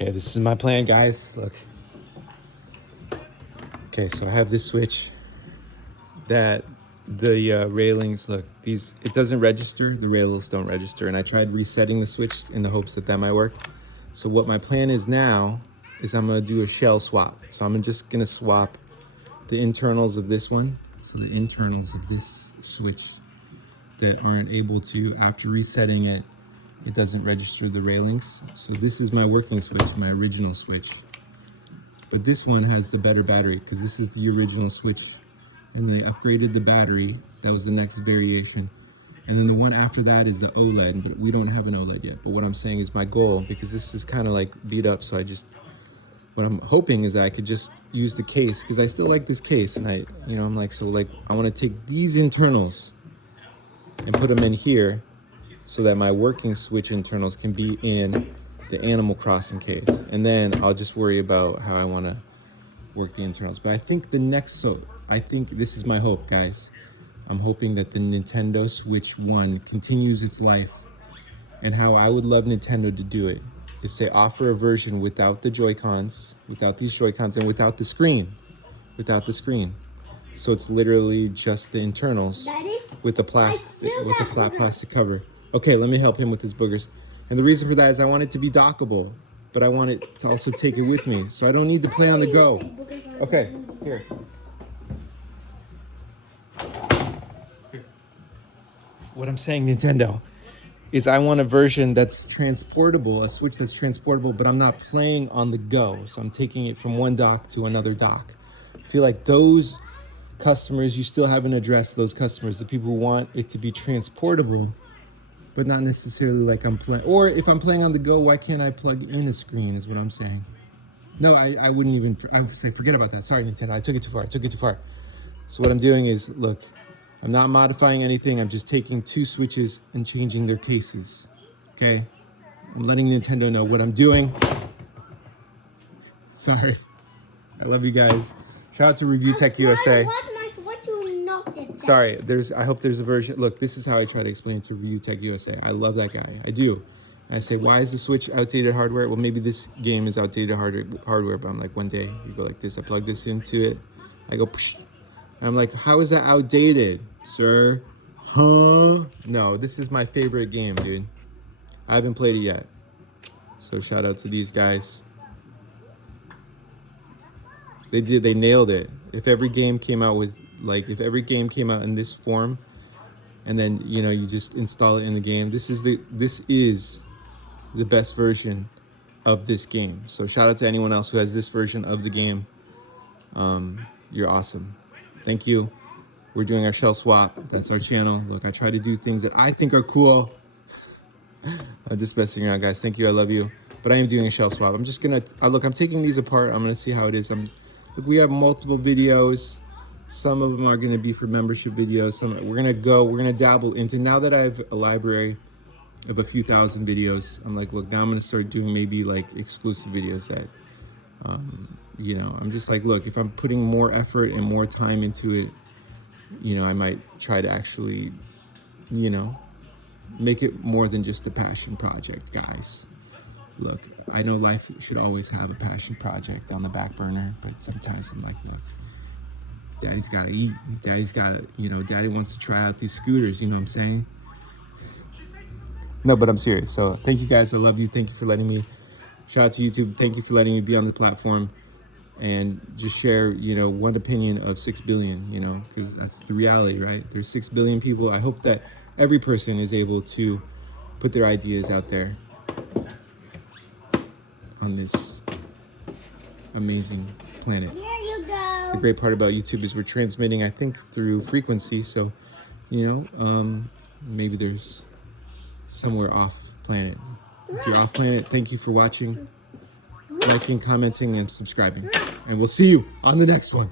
Okay, this is my plan, guys. Look. Okay, so I have this switch that the railings, look, these, it doesn't register, the rails don't register. And I tried resetting the switch in the hopes that that might work. So what my plan is now is I'm gonna do a shell swap. So I'm just gonna swap the internals of this one. So the internals of this switch that aren't able to, after resetting it, it doesn't register the railings. So this is my working switch, my original switch. But this one has the better battery because this is the original switch. And they upgraded the battery. That was the next variation. And then the one after that is the OLED, but we don't have an OLED yet. But what I'm saying is my goal, because this is kind of like beat up, so what I'm hoping is that I could just use the case, because I still like this case. And I'm like, so like, I want to take these internals and put them in here so that my working switch internals can be in the Animal Crossing case. And then I'll just worry about how I want to work the internals. But I think I think this is my hope, guys. I'm hoping that the Nintendo Switch 1 continues its life. And how I would love Nintendo to do it is say offer a version without the Joy-Cons, without these Joy-Cons, and without the screen. Without the screen. So it's literally just the internals. Daddy, with the flat plastic cover. Okay, let me help him with his boogers. And the reason for that is I want it to be dockable, but I want it to also take it with me. So I don't need to play on the go. Okay, here. What I'm saying, Nintendo, is I want a version that's transportable, a Switch that's transportable, but I'm not playing on the go. So I'm taking it from one dock to another dock. I feel like those customers, you still haven't addressed those customers, the people who want it to be transportable, but not necessarily like I'm playing. Or if I'm playing on the go, why can't I plug in a screen is what I'm saying. No, I wouldn't even, I would say, forget about that. Sorry, Nintendo, I took it too far. So what I'm doing is, look, I'm not modifying anything. I'm just taking two switches and changing their cases, okay? I'm letting Nintendo know what I'm doing. Sorry. I love you guys. Shout out to Review Tech USA. Sorry, I hope there's a version. Look, this is how I try to explain it to Review Tech USA. I love that guy. I do. And I say, why is the Switch outdated hardware? Well, maybe this game is outdated hardware, but I'm like, one day you go like this. I plug this into it. I go, psh, and I'm like, how is that outdated, sir? Huh? No, this is my favorite game, dude. I haven't played it yet. So shout out to these guys. They nailed it. If every game came out in this form, and then, you just install it in the game, this is the best version of this game. So shout out to anyone else who has this version of the game. You're awesome. Thank you. We're doing our shell swap. That's our channel. Look, I try to do things that I think are cool. I'm just messing around, guys. Thank you. I love you. But I am doing a shell swap. I'm just gonna look. I'm taking these apart. I'm gonna see how it is. Look, we have multiple videos. Some of them are gonna be for membership videos. We're gonna dabble into. Now that I have a library of a few thousand videos, I'm like, look, now I'm gonna start doing maybe like exclusive videos that, I'm just like, look, if I'm putting more effort and more time into it, I might try to actually, make it more than just a passion project, guys. Look, I know life should always have a passion project on the back burner, but sometimes I'm like, look, daddy's gotta eat. Daddy's gotta, daddy wants to try out these scooters, you know what I'm saying? No, but I'm serious. So thank you guys. I love you. Thank you for letting me. Shout out to YouTube. Thank you for letting me be on the platform and just share, one opinion of 6 billion, because that's the reality, right? There's 6 billion people. I hope that every person is able to put their ideas out there on this amazing planet. Here you go. The great part about YouTube is we're transmitting, I think, through frequency. So, maybe there's somewhere off planet. If you're off planet, thank you for watching, liking, commenting, and subscribing. And we'll see you on the next one.